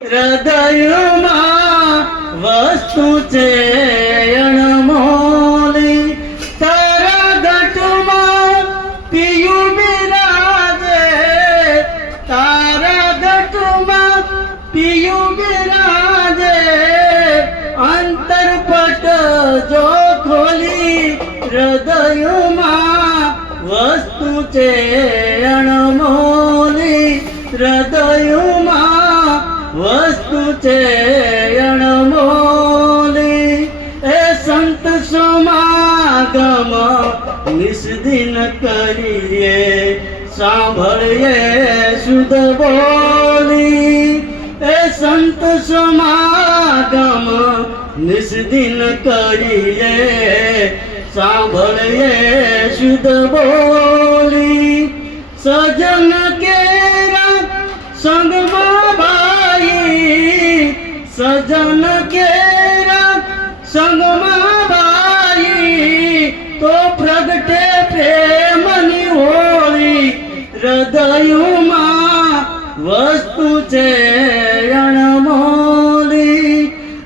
હૃદયમાં વસ્તુ છે અણમોલી, તારા ગઢમાં પિયું બિરાજે, તારા ગઢમાં પિયું બિરાજે, અંતરપટ જો ખોલી હૃદયમાં વસ્તુ છે અણમોલી, હૃદયમાં વસ્તુ છે અણમોલી. એ સંત સમાગમ નિસ્દિન કરીએ, સાંભળીએ શુદ્ધ બોલી. એ સંત સમાગમ નિસ્દિન કરીએ, સાંભળીએ શુદ્ધ બોલી. સજન કેરા સંગમાં ભાઈ, સજન કેરા સંગમાં ભાઈ, તો પ્રગટે પ્રેમની હોળી. હૃદયમાં વસ્તુ છે અણમોલી,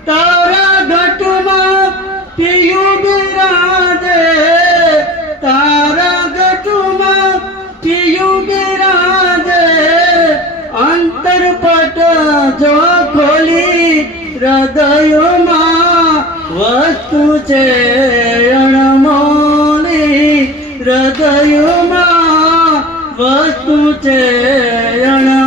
તારા ઘટમાં પિયું બિરાજે, તારા ઘટમાં પિયું બિરાજે, અંતરપટ જો ખોલી હૃદયમાં વસ્તુ છે અણમોલી, હૃદયમાં વસ્તુ છે અણમોલી.